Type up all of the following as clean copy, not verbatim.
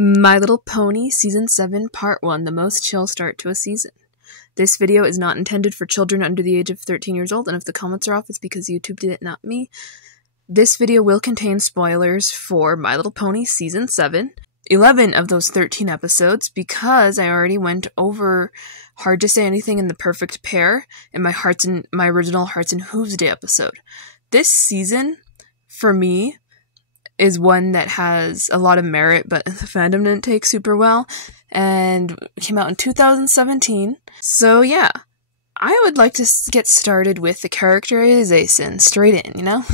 My Little Pony Season 7 Part 1, the most chill start to a season. This video is not intended for children under the age of 13 years old, and if the comments are off, it's because YouTube did it, not me. This video will contain spoilers for My Little Pony Season 7, 11 of those 13 episodes, because I already went over Hard to Say Anything in the Perfect Pair in my original Hearts and Hooves Day episode. This season, for me, is one that has a lot of merit, but the fandom didn't take super well, and came out in 2017. So yeah, I would like to get started with the characterization, straight in, you know?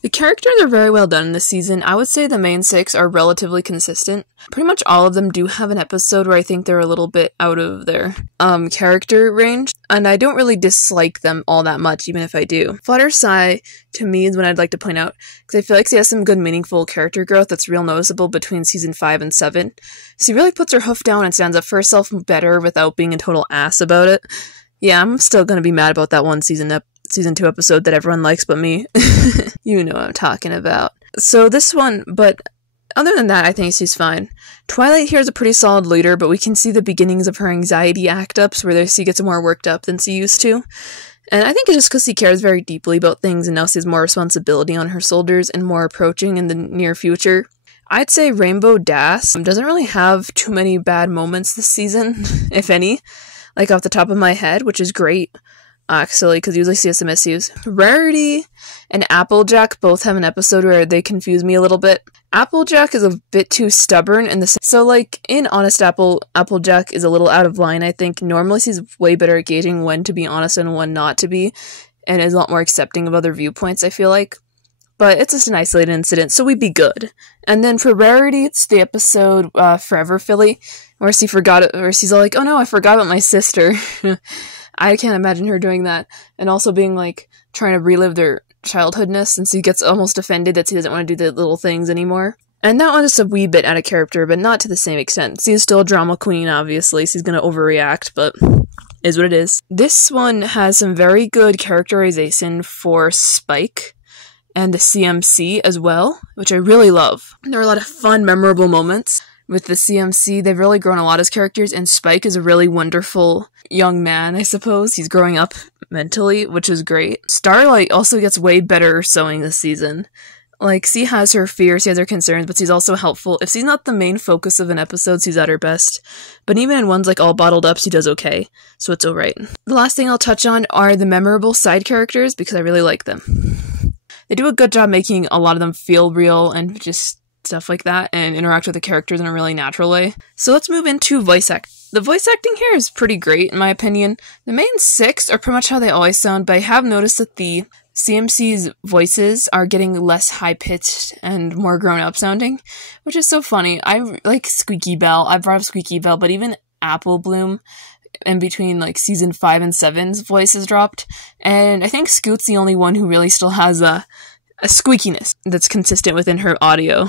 The characters are very well done in this season. I would say the main 6 are relatively consistent. Pretty much all of them do have an episode where I think they're a little bit out of their character range, and I don't really dislike them all that much, even if I do. Fluttershy, to me, is one I'd like to point out, because I feel like she has some good, meaningful character growth that's real noticeable between Season 5 and 7. She really puts her hoof down and stands up for herself better without being a total ass about it. Yeah, I'm still gonna be mad about that one Season 2 episode that everyone likes but me. You know what I'm talking about. So this one, but other than that, I think she's fine. Twilight here is a pretty solid leader, but we can see the beginnings of her anxiety act-ups where she gets more worked up than she used to. And I think it's just because she cares very deeply about things and now she has more responsibility on her shoulders and more approaching in the near future. I'd say Rainbow Dash doesn't really have too many bad moments this season, if any, like off the top of my head, which is great. Actually, because usually she has some issues. Rarity and Applejack both have an episode where they confuse me a little bit. Applejack is a bit too stubborn, so like in Honest Applejack is a little out of line, I think. Normally she's way better at gauging when to be honest and when not to be, and is a lot more accepting of other viewpoints, I feel like. But it's just an isolated incident, so we'd be good. And then for Rarity, it's the episode Forever Philly, where she's all like, oh no, I forgot about my sister. I can't imagine her doing that, and also being like trying to relive their childhoodness, and she gets almost offended that she doesn't want to do the little things anymore. And that one is a wee bit out of character, but not to the same extent. She's still a drama queen, obviously. She's gonna overreact, but is what it is. This one has some very good characterization for Spike and the CMC as well, which I really love. There are a lot of fun, memorable moments. With the CMC, they've really grown a lot as characters, and Spike is a really wonderful young man, I suppose. He's growing up mentally, which is great. Starlight also gets way better sewing this season. Like, she has her fears, she has her concerns, but she's also helpful. If she's not the main focus of an episode, she's at her best. But even in ones like All Bottled Up, she does okay, so it's alright. The last thing I'll touch on are the memorable side characters, because I really like them. They do a good job making a lot of them feel real and just stuff like that, and interact with the characters in a really natural way. So let's move into voice acting. The voice acting here is pretty great, in my opinion. The main 6 are pretty much how they always sound, but I have noticed that the CMC's voices are getting less high-pitched and more grown-up sounding, which is so funny. I like Squeaky Belle. I brought up Squeaky Belle, but even Apple Bloom, in between like Season 5 and 7's voice has dropped, and I think Scoot's the only one who really still has a squeakiness that's consistent within her audio.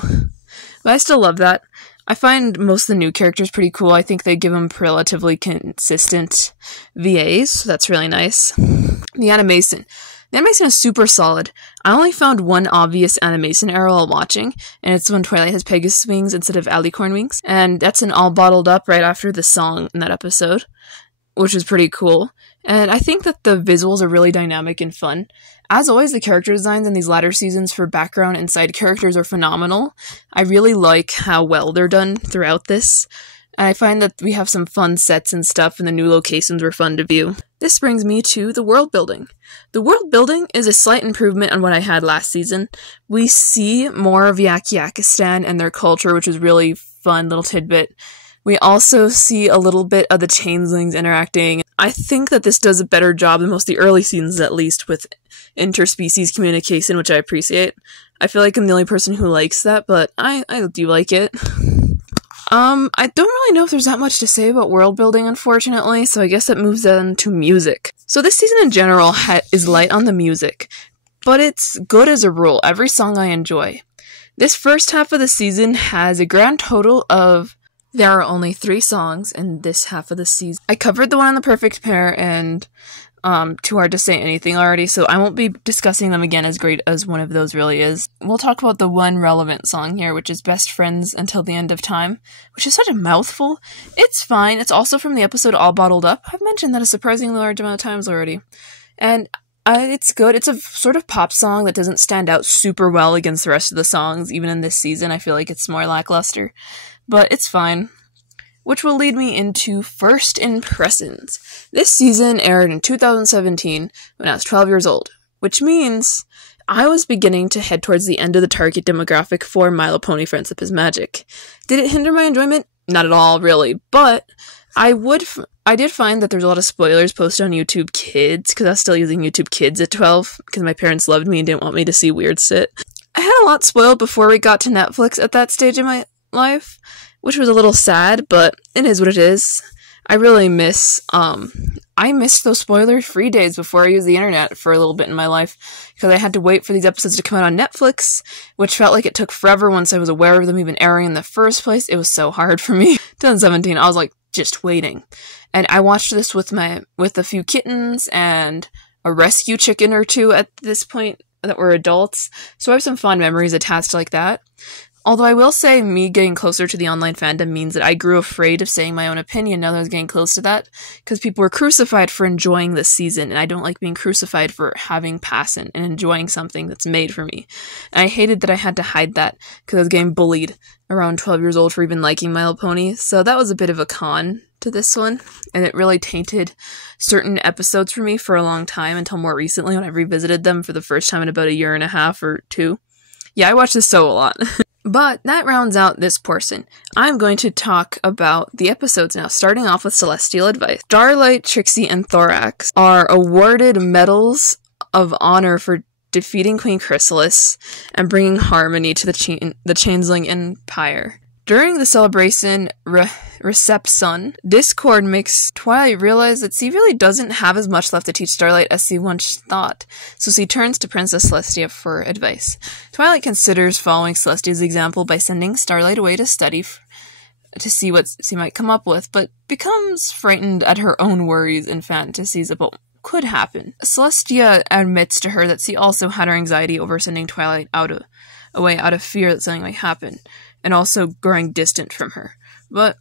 But I still love that. I find most of the new characters pretty cool. I think they give them relatively consistent VAs, so that's really nice. The animation is super solid. I only found one obvious animation error while watching, and it's when Twilight has Pegasus wings instead of Alicorn wings, and that's in All Bottled Up right after the song in that episode, which is pretty cool. And I think that the visuals are really dynamic and fun. As always, the character designs in these latter seasons for background and side characters are phenomenal. I really like how well they're done throughout this. And I find that we have some fun sets and stuff, and the new locations were fun to view. This brings me to the world building. The world building is a slight improvement on what I had last season. We see more of Yak-Yakistan and their culture, which is really fun little tidbit. We also see a little bit of the changelings interacting. I think that this does a better job than most of the early seasons, at least, with interspecies communication, which I appreciate. I feel like I'm the only person who likes that, but I do like it. I don't really know if there's that much to say about world building, unfortunately, so I guess that moves on to music. So this season in general is light on the music, but it's good as a rule. Every song I enjoy. This first half of the season has a grand total of... There are only 3 songs in this half of the season. I covered the one on the Perfect Pair, and too hard to say anything already, so I won't be discussing them again, as great as one of those really is. We'll talk about the one relevant song here, which is Best Friends Until the End of Time, which is such a mouthful. It's fine. It's also from the episode All Bottled Up. I've mentioned that a surprisingly large amount of times already. And it's good. It's a sort of pop song that doesn't stand out super well against the rest of the songs. Even in this season, I feel like it's more lackluster. But it's fine. Which will lead me into First Impressions. This season aired in 2017 when I was 12 years old, which means I was beginning to head towards the end of the target demographic for My Little Pony Friendship is Magic. Did it hinder my enjoyment? Not at all, really, but I did find that there's a lot of spoilers posted on YouTube Kids, because I was still using YouTube Kids at 12, because my parents loved me and didn't want me to see weird shit. I had a lot spoiled before we got to Netflix at that stage in my life, which was a little sad, but it is what it is. I really missed those spoiler-free days before I used the internet for a little bit in my life, because I had to wait for these episodes to come out on Netflix, which felt like it took forever once I was aware of them even airing in the first place. It was so hard for me. 2017, I was like, just waiting. And I watched this with a few kittens and a rescue chicken or two at this point that were adults, so I have some fond memories attached like that. Although I will say me getting closer to the online fandom means that I grew afraid of saying my own opinion now that I was getting close to that, because people were crucified for enjoying this season, and I don't like being crucified for having passion and enjoying something that's made for me. And I hated that I had to hide that, because I was getting bullied around 12 years old for even liking My Little Pony, so that was a bit of a con to this one, and it really tainted certain episodes for me for a long time, until more recently when I revisited them for the first time in about a year and a half or two. Yeah, I watched this show a lot. But that rounds out this portion. I'm going to talk about the episodes now, starting off with Celestial Advice. Starlight, Trixie, and Thorax are awarded medals of honor for defeating Queen Chrysalis and bringing harmony to the Changeling Empire. During the celebration reception, Discord makes Twilight realize that she really doesn't have as much left to teach Starlight as she once thought, so she turns to Princess Celestia for advice. Twilight considers following Celestia's example by sending Starlight away to study to see what she might come up with, but becomes frightened at her own worries and fantasies about what could happen. Celestia admits to her that she also had her anxiety over sending Twilight away out of fear that something might happen, and also growing distant from her. But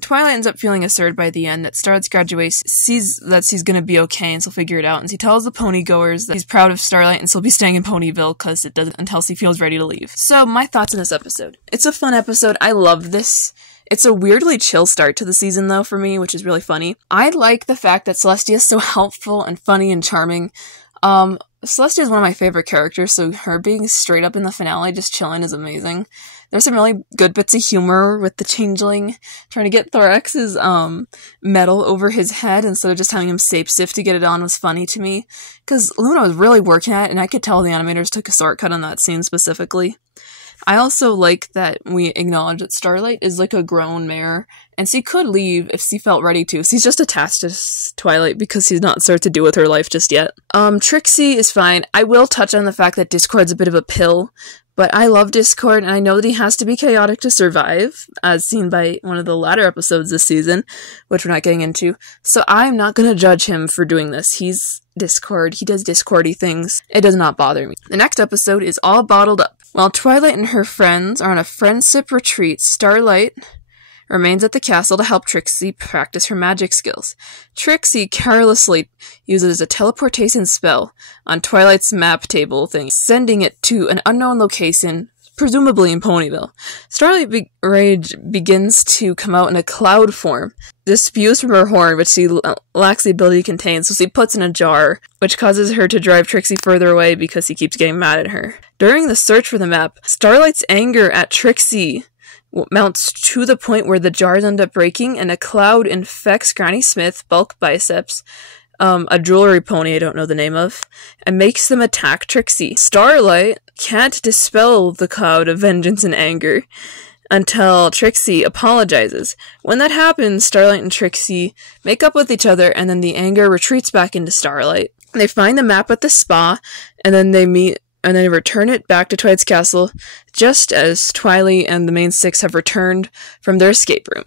Twilight ends up feeling assured by the end that Starlight's graduation sees that she's gonna be okay and she'll figure it out, and she tells the pony goers that he's proud of Starlight and she'll be staying in Ponyville because it doesn't until she feels ready to leave. So my thoughts on this episode. It's a fun episode. I love this. It's a weirdly chill start to the season though for me, which is really funny. I like the fact that Celestia is so helpful and funny and charming. Celestia is one of my favorite characters, so her being straight up in the finale, just chilling, is amazing. There's some really good bits of humor with the Changeling trying to get Thorax's medal over his head instead of just having him shape-shift to get it on was funny to me, because Luna was really working at it, and I could tell the animators took a shortcut on that scene specifically. I also like that we acknowledge that Starlight is like a grown mare, and she could leave if she felt ready to. She's just attached to Twilight because she's not sure what to do with her life just yet. Trixie is fine. I will touch on the fact that Discord's a bit of a pill, but I love Discord, and I know that he has to be chaotic to survive, as seen by one of the latter episodes this season, which we're not getting into, so I'm not gonna judge him for doing this. He's Discord. He does Discordy things. It does not bother me. The next episode is All Bottled Up. While Twilight and her friends are on a friendship retreat, Starlight remains at the castle to help Trixie practice her magic skills. Trixie carelessly uses a teleportation spell on Twilight's map table thing, sending it to an unknown location, presumably in Ponyville. Starlight Rage begins to come out in a cloud form. This spews from her horn, which she lacks the ability to contain, so she puts in a jar, which causes her to drive Trixie further away because he keeps getting mad at her. During the search for the map, Starlight's anger at Trixie mounts to the point where the jars end up breaking, and a cloud infects Granny Smith, Bulk Biceps, a jewelry pony I don't know the name of, and makes them attack Trixie. Starlight can't dispel the cloud of vengeance and anger until Trixie apologizes. When that happens, Starlight and Trixie make up with each other, and then the anger retreats back into Starlight. They find the map at the spa, and then they meet and then return it back to Twilight's castle, just as Twilight and the main six have returned from their escape room.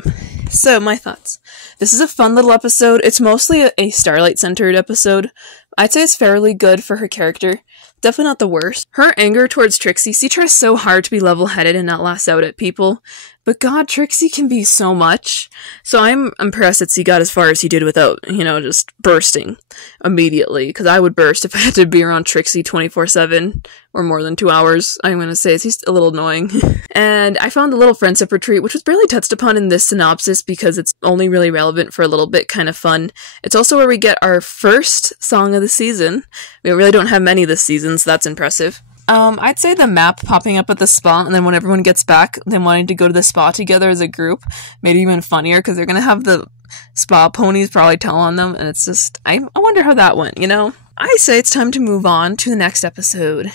So, my thoughts. This is a fun little episode. It's mostly a Starlight-centered episode. I'd say it's fairly good for her character. Definitely not the worst. Her anger towards Trixie, she tries so hard to be level-headed and not lash out at people, but God, Trixie can be so much. So I'm impressed that she got as far as he did without, just bursting immediately, because I would burst if I had to be around Trixie 24/7, or more than 2 hours. I'm going to say it's just a little annoying. And I found the little friendship retreat, which was barely touched upon in this synopsis because it's only really relevant for a little bit, kind of fun. It's also where we get our first song of the season. We really don't have many this season, so that's impressive. I'd say the map popping up at the spa, and then when everyone gets back, them wanting to go to the spa together as a group, made it even funnier, because they're gonna have the spa ponies probably tell on them, and it's just, I wonder how that went, I say it's time to move on to the next episode.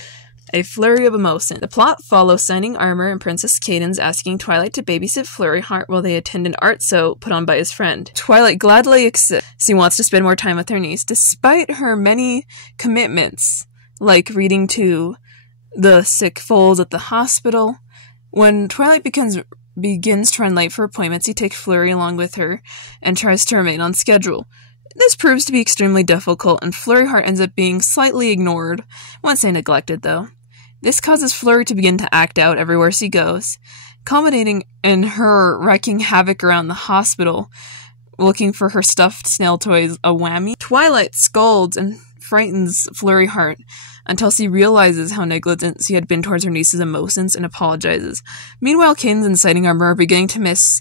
A Flurry of Emotion. The plot follows Shining Armor and Princess Cadence asking Twilight to babysit Flurry Heart while they attend an art show put on by his friend. Twilight gladly accepts. She wants to spend more time with her niece, despite her many commitments, like reading to the sick foals at the hospital. When Twilight begins to run late for appointments, he takes Flurry along with her and tries to remain on schedule. This proves to be extremely difficult, and Flurry Heart ends up being slightly ignored. I won't say neglected, though. This causes Flurry to begin to act out everywhere she goes, culminating in her wreaking havoc around the hospital, looking for her stuffed snail toys, a whammy. Twilight scolds and frightens Flurry Heart until she realizes how negligent she had been towards her niece's emotions and apologizes. Meanwhile, Cadence and Shining Armor are beginning to miss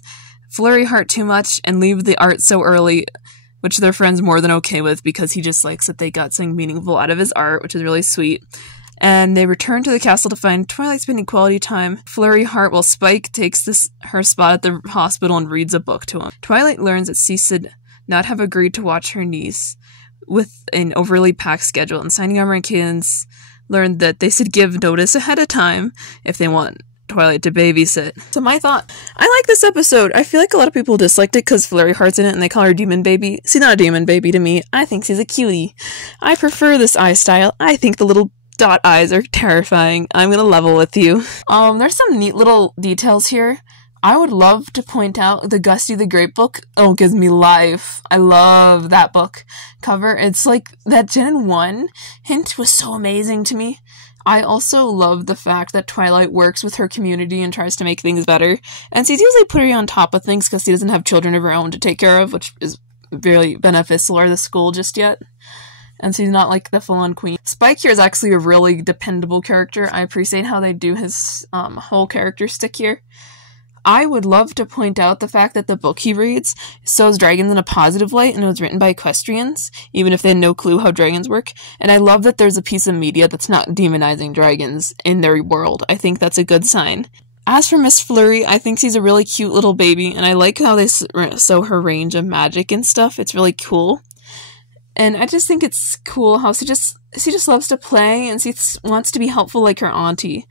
Flurry Heart too much and leave the art so early, which their friend's more than okay with because he just likes that they got something meaningful out of his art, which is really sweet. And they return to the castle to find Twilight spending quality time Flurry Heart while Spike takes her spot at the hospital and reads a book to him. Twilight learns that she should not have agreed to watch her niece with an overly packed schedule, and Shining Armor and Cadence learned that they should give notice ahead of time if they want Twilight to babysit. So my thought, I like this episode. I feel like a lot of people disliked it because Flurry Heart's in it and they call her Demon Baby. She's not a demon baby to me. I think she's a cutie. I prefer this eye style. I think the little dot eyes are terrifying. I'm gonna level with you. There's some neat little details here. I would love to point out the Gusty the Great book. Oh, it gives me life. I love that book cover. It's like that Gen 1 hint was so amazing to me. I also love the fact that Twilight works with her community and tries to make things better. And she's usually pretty on top of things because she doesn't have children of her own to take care of, which is very beneficial to the school just yet. And she's not like the full-on queen. Spike here is actually a really dependable character. I appreciate how they do his whole character stick here. I would love to point out the fact that the book he reads shows dragons in a positive light, and it was written by equestrians, even if they had no clue how dragons work. And I love that there's a piece of media that's not demonizing dragons in their world. I think that's a good sign. As for Miss Flurry, I think she's a really cute little baby, and I like how they show her range of magic and stuff. It's really cool. And I just think it's cool how she just loves to play, and she wants to be helpful like her auntie.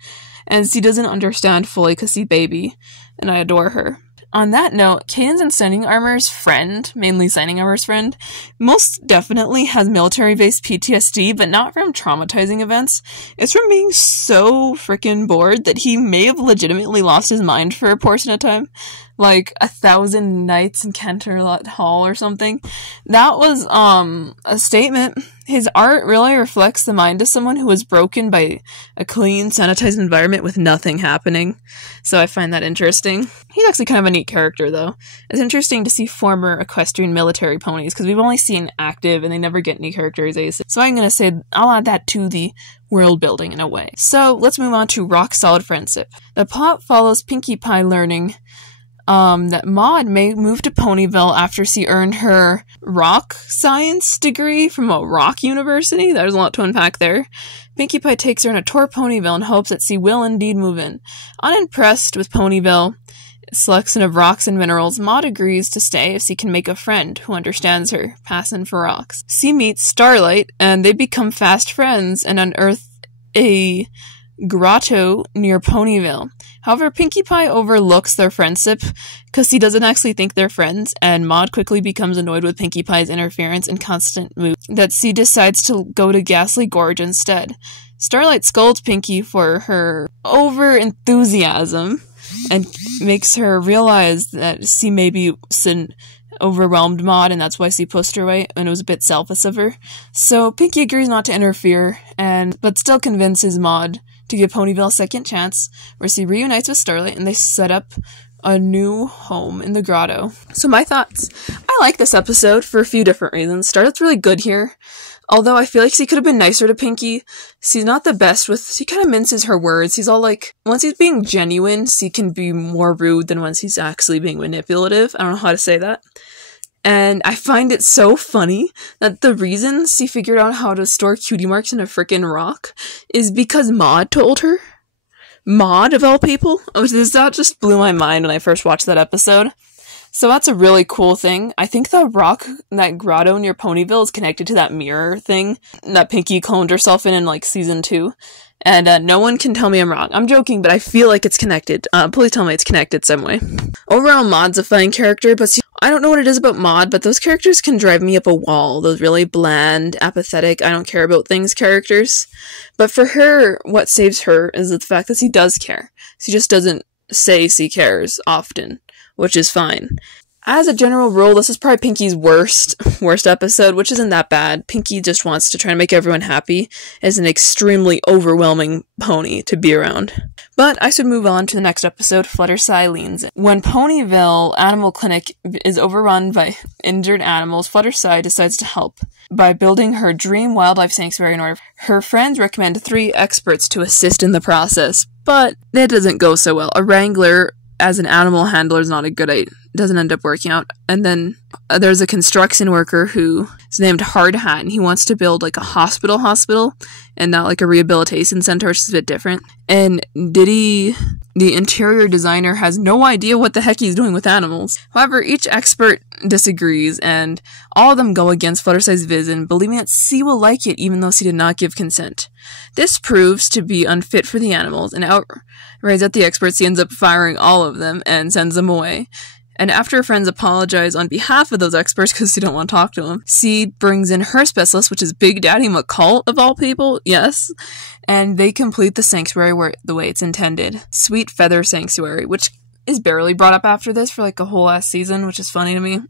And she doesn't understand fully because she's baby, and I adore her. On that note, Cadence and Shining Armor's friend, mainly Shining Armor's friend, most definitely has military-based PTSD, but not from traumatizing events. It's from being so freaking bored that he may have legitimately lost his mind for a portion of time. Like 1,000 Nights in Canterlot Hall or something. That was, a statement. His art really reflects the mind of someone who was broken by a clean, sanitized environment with nothing happening. So I find that interesting. He's actually kind of a neat character, though. It's interesting to see former equestrian military ponies, because we've only seen active and they never get any characterization. So I'm gonna say I'll add that to the world building in a way. So let's move on to Rock Solid Friendship. The plot follows Pinkie Pie learning that Maud may move to Ponyville after she earned her rock science degree from a rock university. There's a lot to unpack there. Pinkie Pie takes her on a tour of Ponyville and hopes that she will indeed move in. Unimpressed with Ponyville selection of rocks and minerals, Maud agrees to stay if she can make a friend who understands her, passing for rocks. She meets Starlight, and they become fast friends and unearth a grotto near Ponyville. However, Pinkie Pie overlooks their friendship because he doesn't actually think they're friends, and Maud quickly becomes annoyed with Pinkie Pie's interference and constant moves that she decides to go to Ghastly Gorge instead. Starlight scolds Pinkie for her over-enthusiasm and makes her realize that she maybe overwhelmed Maud, and that's why she pushed her away, and it was a bit selfish of her. So Pinkie agrees not to interfere, but still convinces Maud to give Ponyville a second chance, where she reunites with Starlight, and they set up a new home in the grotto. So my thoughts. I like this episode for a few different reasons. Starlight's really good here. Although I feel like she could have been nicer to Pinkie. She's not the best she kind of minces her words. She's all like, once he's being genuine, she can be more rude than once he's actually being manipulative. I don't know how to say that. And I find it so funny that the reason she figured out how to store cutie marks in a frickin' rock is because Maud told her. Maud, of all people? That just blew my mind when I first watched that episode. So that's a really cool thing. I think the rock, that grotto near Ponyville, is connected to that mirror thing that Pinkie cloned herself in like season 2. And no one can tell me I'm wrong. I'm joking, but I feel like it's connected. Please tell me it's connected some way. Overall, Maud's a fine character, but I don't know what it is about Maud, but those characters can drive me up a wall. Those really bland, apathetic, I don't care about things characters. But for her, what saves her is the fact that she does care. She just doesn't say she cares often, which is fine. As a general rule, this is probably Pinkie's worst episode, which isn't that bad. Pinkie just wants to try and make everyone happy as an extremely overwhelming pony to be around. But I should move on to the next episode, Fluttershy leans in. When Ponyville Animal Clinic is overrun by injured animals, Fluttershy decides to help by building her dream wildlife sanctuary in order. Her friends recommend 3 experts to assist in the process, but it doesn't go so well. A wrangler as an animal handler is not a good idea. It doesn't end up working out. And then there's a construction worker who is named Hard Hat, and he wants to build like a hospital and not like a rehabilitation center, which is a bit different. And Diddy, the interior designer, has no idea what the heck he's doing with animals. However, each expert disagrees, and all of them go against Fluttershy's vision, believing that she will like it even though she did not give consent. This proves to be unfit for the animals, and outraged at the experts, he ends up firing all of them and sends them away. And after her friends apologize on behalf of those experts because they don't want to talk to them, she brings in her specialist, which is Big Daddy McCall, of all people, yes. And they complete the sanctuary the way it's intended. Sweet Feather Sanctuary, which is barely brought up after this for like a whole last season, which is funny to me.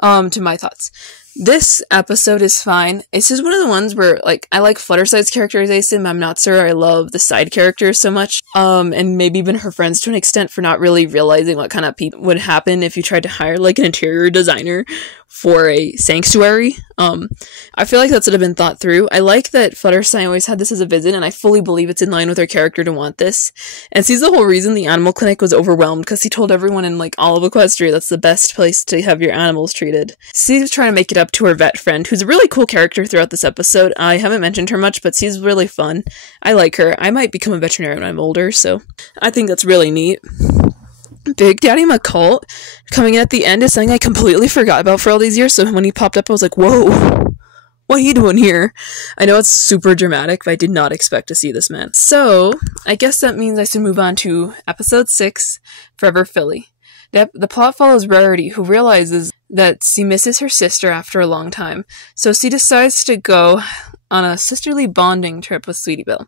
To my thoughts. This episode is fine. It's just one of the ones where, like, I like Fluttershy's characterization, but I'm not sure I love the side characters so much. And maybe even her friends to an extent for not really realizing what kind of people would happen if you tried to hire, like, an interior designer for a sanctuary. I feel like that should have been thought through. I like that Fluttershy always had this as a vision, and I fully believe it's in line with her character to want this. And she's the whole reason the animal clinic was overwhelmed, because he told everyone in, like, all of Equestria that's the best place to have your animals treated. She's trying to make it up to her vet friend, who's a really cool character throughout this episode. I haven't mentioned her much, but she's really fun. I like her. I might become a veterinarian when I'm older, so I think that's really neat. Big Daddy McCall coming in at the end is something I completely forgot about for all these years, so when he popped up I was like, whoa, what are you doing here? I know it's super dramatic, but I did not expect to see this man. So, I guess that means I should move on to episode 6, Forever Philly. The plot follows Rarity, who realizes that she misses her sister after a long time, so she decides to go on a sisterly bonding trip with Sweetie Belle.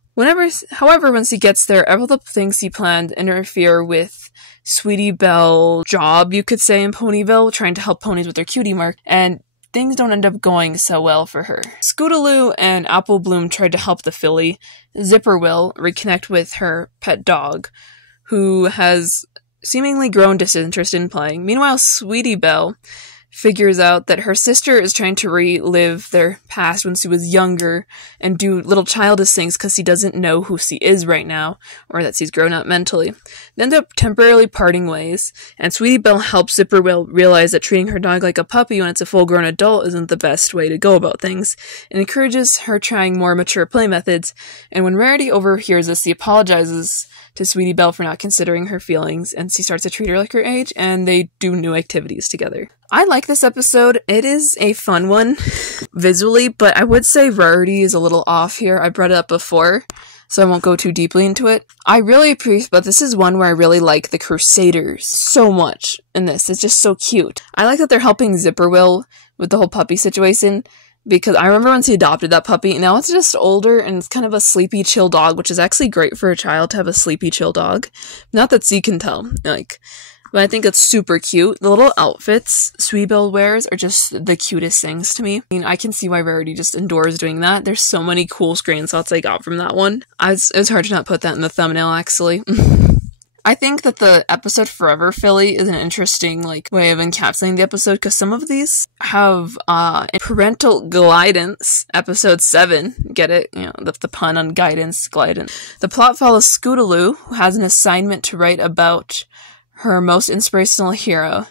However, when she gets there, all the things she planned interfere with Sweetie Belle's job, you could say, in Ponyville, trying to help ponies with their cutie mark, and things don't end up going so well for her. Scootaloo and Apple Bloom tried to help the filly. Zipper will reconnect with her pet dog, who has seemingly grown disinterested in playing. Meanwhile, Sweetie Belle figures out that her sister is trying to relive their past when she was younger and do little childish things because she doesn't know who she is right now, or that she's grown up mentally. They end up temporarily parting ways, and Sweetie Belle helps Zipperwill realize that treating her dog like a puppy when it's a full-grown adult isn't the best way to go about things, and encourages her trying more mature play methods. And when Rarity overhears this, she apologizes to Sweetie Belle for not considering her feelings, and she starts to treat her like her age, and they do new activities together. I like this episode. It is a fun one, visually, but I would say Rarity is a little off here. I brought it up before, so I won't go too deeply into it. I really appreciate, but this is one where I really like the Crusaders so much in this. It's just so cute. I like that they're helping Zipperwill with the whole puppy situation, because I remember when she adopted that puppy, and now it's just older, and it's kind of a sleepy, chill dog, which is actually great for a child to have a sleepy, chill dog. Not that Z can tell, like, but I think it's super cute. The little outfits Sweetbell wears are just the cutest things to me. I mean, I can see why Rarity just adores doing that. There's so many cool screenshots I got from that one. It was hard to not put that in the thumbnail, actually. I think that the episode Forever Philly is an interesting, like, way of encapsulating the episode, because some of these have, parental guidance, episode 7, get it? You know, the pun on guidance. The plot follows Scootaloo, who has an assignment to write about her most inspirational hero,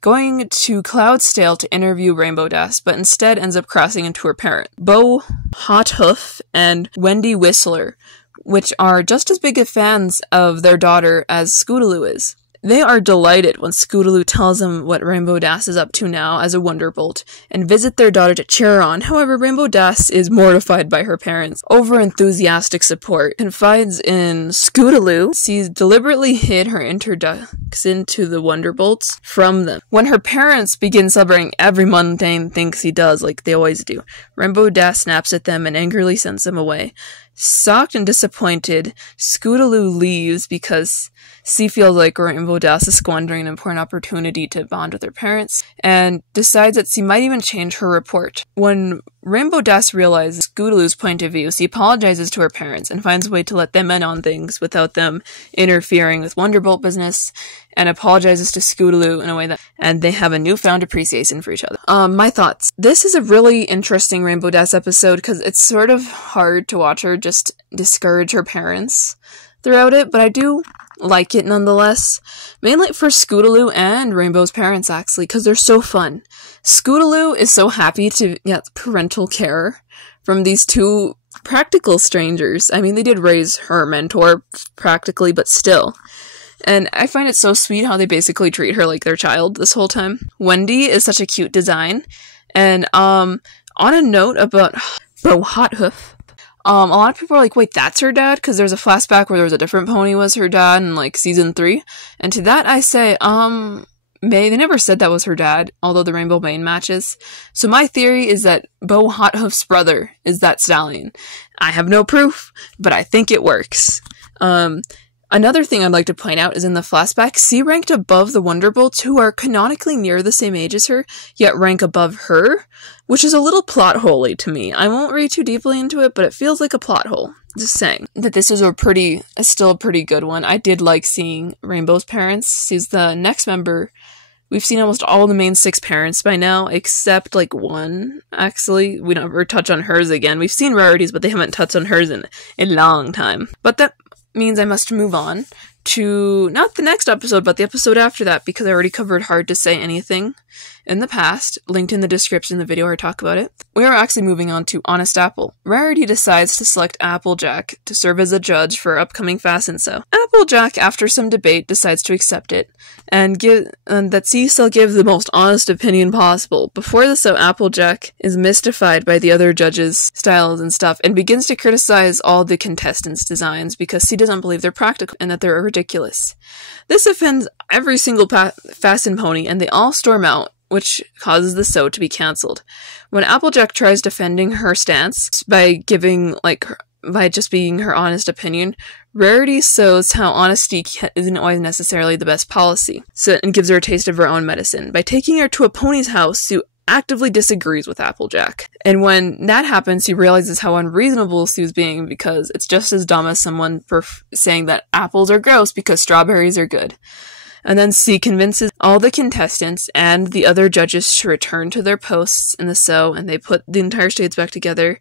going to Cloudsdale to interview Rainbow Dash, but instead ends up crossing into her parent, Bo Hothoof and Wendy Whistler, which are just as big of fans of their daughter as Scootaloo is. They are delighted when Scootaloo tells them what Rainbow Dash is up to now as a Wonderbolt, and visit their daughter to cheer her on. However, Rainbow Dash is mortified by her parents' over-enthusiastic support, confides in Scootaloo. She deliberately hid her introduction to the Wonderbolts from them. When her parents begin celebrating every mundane thing she does, like they always do, Rainbow Dash snaps at them and angrily sends them away. Shocked and disappointed, Scootaloo leaves because she feels like Rainbow Dash is squandering an important opportunity to bond with her parents, and decides that she might even change her report. When Rainbow Dash realizes Scootaloo's point of view, she apologizes to her parents and finds a way to let them in on things without them interfering with Wonderbolt business, and apologizes to Scootaloo in a way that, and they have a newfound appreciation for each other. My thoughts. This is a really interesting Rainbow Dash episode because it's sort of hard to watch her just discourage her parents throughout it, but I do like it nonetheless. Mainly for Scootaloo and Rainbow's parents, actually, because they're so fun. Scootaloo is so happy to get parental care from these two practical strangers. I mean, they did raise her mentor practically, but still. And I find it so sweet how they basically treat her like their child this whole time. Wendy is such a cute design. And on a note about Bo Hothoof, a lot of people are like, wait, that's her dad? Because there's a flashback where there was a different pony was her dad in, like, season 3. And to that I say, they never said that was her dad, although the Rainbow Mane matches. So my theory is that Bo Hothoof's brother is that stallion. I have no proof, but I think it works. Another thing I'd like to point out is in the flashback, she ranked above the Wonderbolts, who are canonically near the same age as her, yet rank above her, which is a little plot hole-y to me. I won't read too deeply into it, but it feels like a plot hole. Just saying that this is still a pretty good one. I did like seeing Rainbow's parents. She's the next member. We've seen almost all the main 6 parents by now, except, like, one, actually. We never touch on hers again. We've seen Rarity's, but they haven't touched on hers in a long time. But that means I must move on to not the next episode, but the episode after that, because I already covered Hard to Say Anything in the past, linked in the description of the video where I talk about it. We are actually moving on to Honest Apple. Rarity decides to select Applejack to serve as a judge for her upcoming Fasten So. Applejack, after some debate, decides to accept it, and that she shall give the most honest opinion possible. Before the So, Applejack is mystified by the other judges' styles and stuff, and begins to criticize all the contestants' designs because she doesn't believe they're practical and that they're ridiculous. This offends every single Fasten pony, and they all storm out, which causes the So to be cancelled. When Applejack tries defending her stance by just being her honest opinion, Rarity shows how honesty isn't always necessarily the best policy, and gives her a taste of her own medicine by taking her to a pony's house who actively disagrees with Applejack. And when that happens, he realizes how unreasonable she was being, because it's just as dumb as someone saying that apples are gross because strawberries are good. And then C convinces all the contestants and the other judges to return to their posts in the So, and they put the entire states back together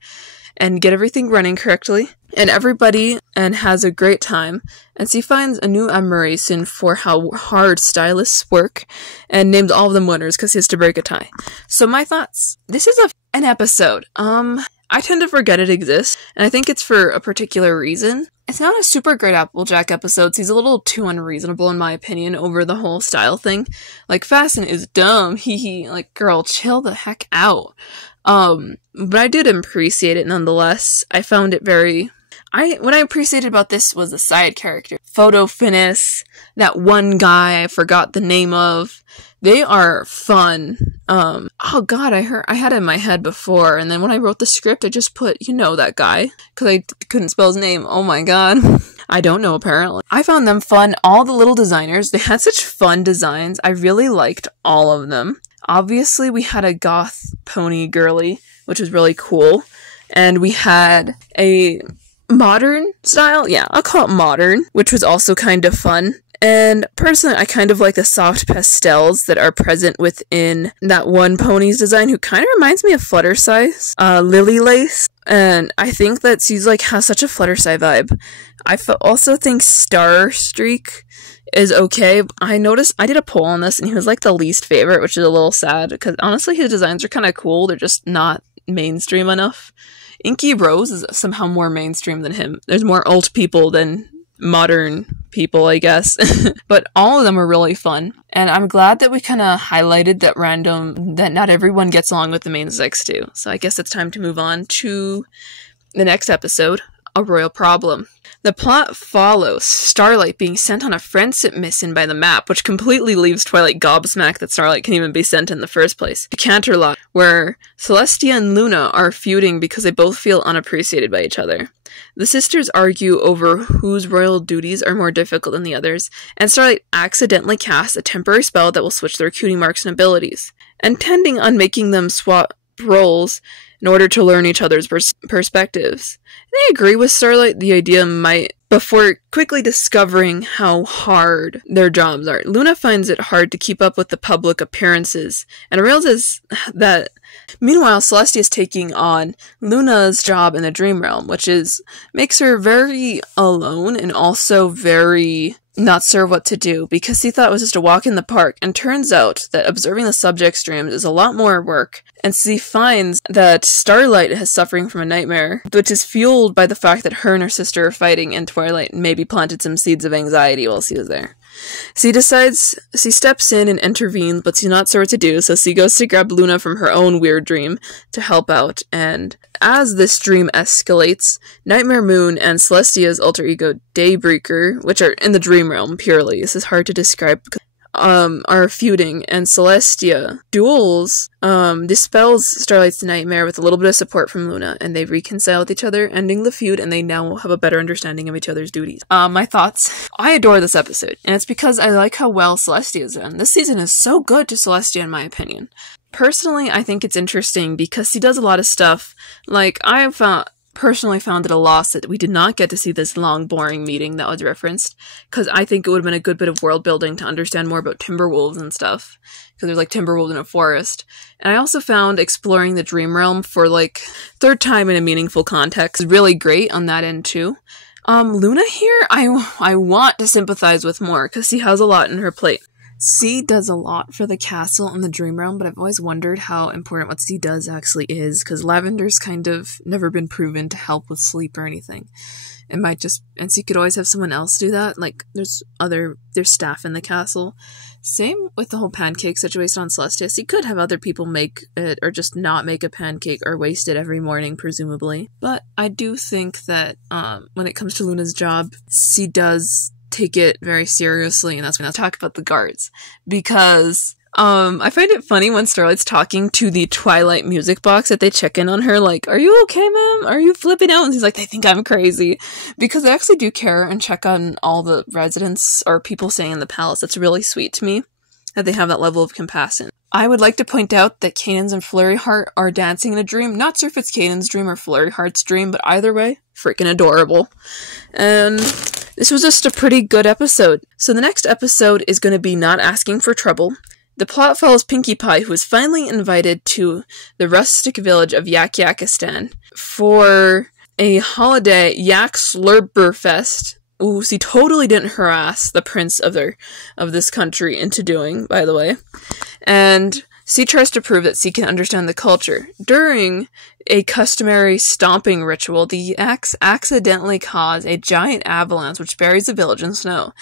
and get everything running correctly. And everybody has a great time, and she finds a new admiration for how hard stylists work, and names all of them winners because he has to break a tie. So my thoughts. This is an episode. I tend to forget it exists, and I think it's for a particular reason. It's not a super great Applejack episode. He's a little too unreasonable, in my opinion, over the whole style thing. Like, Fasten is dumb. Hee. Like, girl, chill the heck out. But I did appreciate it nonetheless. I found it what I appreciated about this was the side character. Photo Finis, that one guy I forgot the name of. They are fun. Oh god, I had it in my head before, and then when I wrote the script, I just put, that guy, because I couldn't spell his name. Oh my god. I don't know, apparently. I found them fun. All the little designers, they had such fun designs. I really liked all of them. Obviously, we had a goth pony girly, which was really cool. And we had a modern style. Yeah, I'll call it modern, which was also kind of fun. And personally, I kind of like the soft pastels that are present within that one pony's design, who kind of reminds me of Fluttershy, Lily Lace. And I think that she's has such a Fluttershy vibe. I also think Star Streak is okay. I noticed, I did a poll on this, and he was the least favorite, which is a little sad, because honestly his designs are kind of cool, they're just not mainstream enough. Inky Rose is somehow more mainstream than him. There's more alt people than modern people, I guess. But all of them are really fun. And I'm glad that we kind of highlighted that not everyone gets along with the main six too. So I guess it's time to move on to the next episode, A Royal Problem. The plot follows Starlight being sent on a friendship mission by the map, which completely leaves Twilight gobsmacked that Starlight can even be sent in the first place, to Canterlot, where Celestia and Luna are feuding because they both feel unappreciated by each other. The sisters argue over whose royal duties are more difficult than the others, and Starlight accidentally casts a temporary spell that will switch their cutie marks and abilities, intending on making them swap roles in order to learn each other's perspectives. They agree with Starlight the idea might, before quickly discovering how hard their jobs are. Luna finds it hard to keep up with the public appearances, and realizes that meanwhile Celestia is taking on Luna's job in the Dream Realm, which makes her very alone and also very not sure what to do, because he thought it was just a walk in the park, and turns out that observing the subject's dreams is a lot more work, and she finds that Starlight is suffering from a nightmare, which is fueled by the fact that her and her sister are fighting, and Twilight maybe planted some seeds of anxiety while she was there. She steps in and intervenes, but she's not sure what to do, so she goes to grab Luna from her own weird dream to help out, and as this dream escalates, Nightmare Moon and Celestia's alter ego Daybreaker, which are in the Dream Realm purely, this is hard to describe, are feuding, and Celestia dispels Starlight's nightmare with a little bit of support from Luna, and they reconcile with each other, ending the feud, and they now have a better understanding of each other's duties. My thoughts. I adore this episode, and it's because I like how well Celestia is done. This season is so good to Celestia, in my opinion. Personally, I think it's interesting because she does a lot of stuff. I personally found it a loss that we did not get to see this long, boring meeting that was referenced, because I think it would have been a good bit of world building to understand more about Timberwolves and stuff, because there's Timberwolves in a forest. And I also found exploring the Dream Realm for third time in a meaningful context really great on that end too. Luna here, I want to sympathize with more, because she has a lot in her plate. C does a lot for the castle and the Dream Realm, but I've always wondered how important what C does actually is, because Lavender's kind of never been proven to help with sleep or anything. And C could always have someone else do that, there's staff in the castle. Same with the whole pancake situation on Celestia. C could have other people make it, or just not make a pancake, or waste it every morning, presumably. But I do think that, when it comes to Luna's job, C does take it very seriously, and that's when I'll talk about the guards, because I find it funny when Starlight's talking to the Twilight music box that they check in on her, are you okay, ma'am? Are you flipping out? And she's like, they think I'm crazy, because they actually do care and check on all the residents or people staying in the palace. That's really sweet to me that they have that level of compassion. I would like to point out that Canaan's and Flurryheart are dancing in a dream. Not sure if it's Canaan's dream or Flurryheart's dream, but either way, freaking adorable. And this was just a pretty good episode. So the next episode is going to be Not Asking for Trouble. The plot follows Pinkie Pie, who is finally invited to the rustic village of Yak-Yakistan for a holiday Yak Slurperfest. Ooh, she totally didn't harass the prince of this country into doing, by the way. And C tries to prove that C can understand the culture. During a customary stomping ritual, the axe accidentally cause a giant avalanche which buries the village in snow,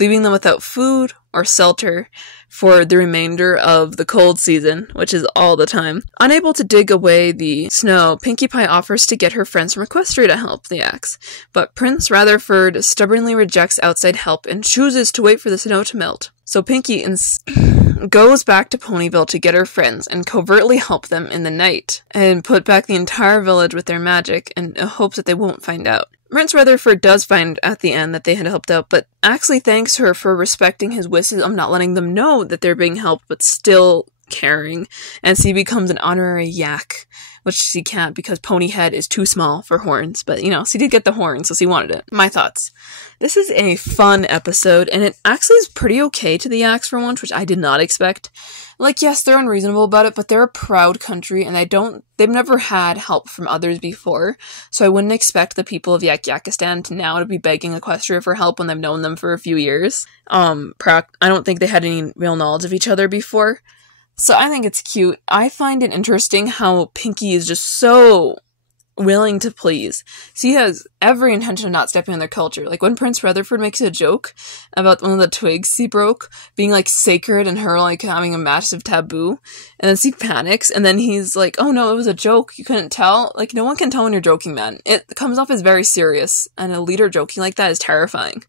leaving them without food or shelter for the remainder of the cold season, which is all the time. Unable to dig away the snow, Pinkie Pie offers to get her friends from Equestria to help the axe, but Prince Rutherford stubbornly rejects outside help and chooses to wait for the snow to melt. So Pinkie goes back to Ponyville to get her friends and covertly help them in the night and put back the entire village with their magic in hopes that they won't find out. Prince Rutherford does find at the end that they had helped out, but actually thanks her for respecting his wishes of not letting them know that they're being helped, but still caring, and C becomes an honorary yak, which C can't because Ponyhead is too small for horns, but you know, C did get the horns, so C wanted it. My thoughts. This is a fun episode, and it actually is pretty okay to the yaks for once, which I did not expect. Like, yes, they're unreasonable about it, but they're a proud country, and they've never had help from others before, so I wouldn't expect the people of Yakistan to now to be begging Equestria for help when they've known them for a few years. I don't think they had any real knowledge of each other before. So I think it's cute. I find it interesting how Pinkie is just so willing to please. She has every intention of not stepping on their culture. Like when Prince Rutherford makes a joke about one of the twigs he broke being like sacred and her like having a massive taboo, and then she panics and then he's like, oh no, it was a joke, you couldn't tell. Like no one can tell when you're joking, man. It comes off as very serious, and a leader joking like that is terrifying.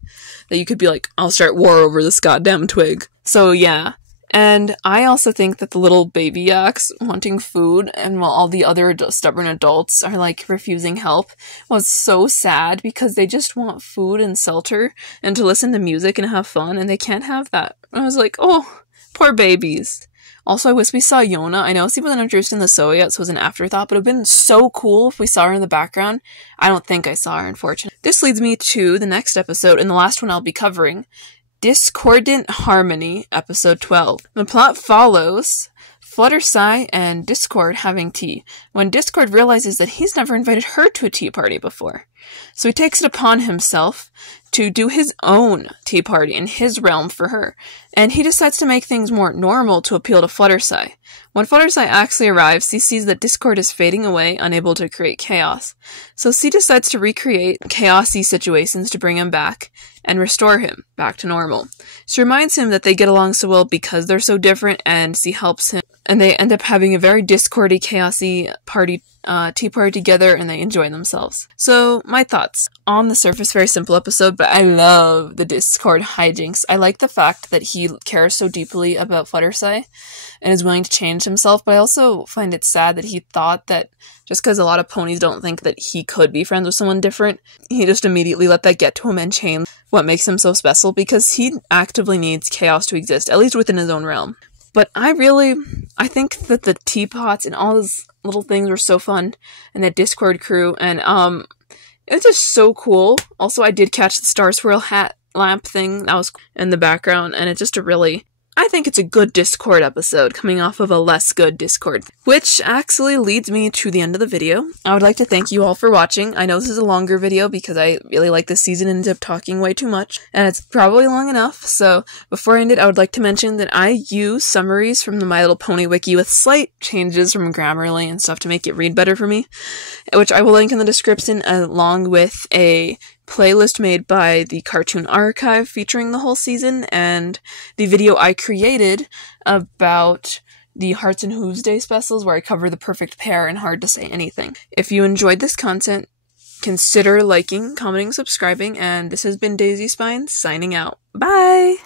That you could be like, I'll start war over this goddamn twig. So yeah. And I also think that the little baby yaks wanting food, and while all the other stubborn adults are like refusing help, was so sad because they just want food and shelter and to listen to music and have fun, and they can't have that. I was like, oh, poor babies. Also, I wish we saw Yona. I know she wasn't introduced in the show yet, so it was an afterthought, but it would have been so cool if we saw her in the background. I don't think I saw her, unfortunately. This leads me to the next episode, and the last one I'll be covering. Discordant Harmony, episode 12. The plot follows Fluttershy and Discord having tea, when Discord realizes that he's never invited her to a tea party before. So he takes it upon himself to do his own tea party in his realm for her, and he decides to make things more normal to appeal to Fluttershy. When Fluttershy actually arrives, he sees that Discord is fading away, unable to create chaos. So C decides to recreate chaosy situations to bring him back and restore him back to normal. She reminds him that they get along so well because they're so different, and C helps him, and they end up having a very Discordy, chaosy tea party together, and they enjoy themselves. So, my thoughts. On the surface, very simple episode, but I love the Discord hijinks. I like the fact that he cares so deeply about Fluttershy and is willing to change himself, but I also find it sad that he thought that just because a lot of ponies don't think that he could be friends with someone different, he just immediately let that get to him and change what makes him so special, because he actively needs chaos to exist, at least within his own realm. But I think that the teapots and all those little things were so fun, and that Discord crew, and it was just so cool. Also, I did catch the Star Swirl hat lamp thing that was in the background, and it's just I think it's a good Discord episode, coming off of a less good Discord. Which actually leads me to the end of the video. I would like to thank you all for watching. I know this is a longer video because I really like this season and ended up talking way too much, and it's probably long enough, so before I end it, I would like to mention that I use summaries from the My Little Pony wiki with slight changes from Grammarly and stuff to make it read better for me, which I will link in the description, along with a playlist made by the Cartoon Archive featuring the whole season, and the video I created about the Hearts and Hooves Day specials where I cover the perfect pair and Hard to Say Anything. If you enjoyed this content, consider liking, commenting, subscribing, and this has been Daisy Spine signing out. Bye!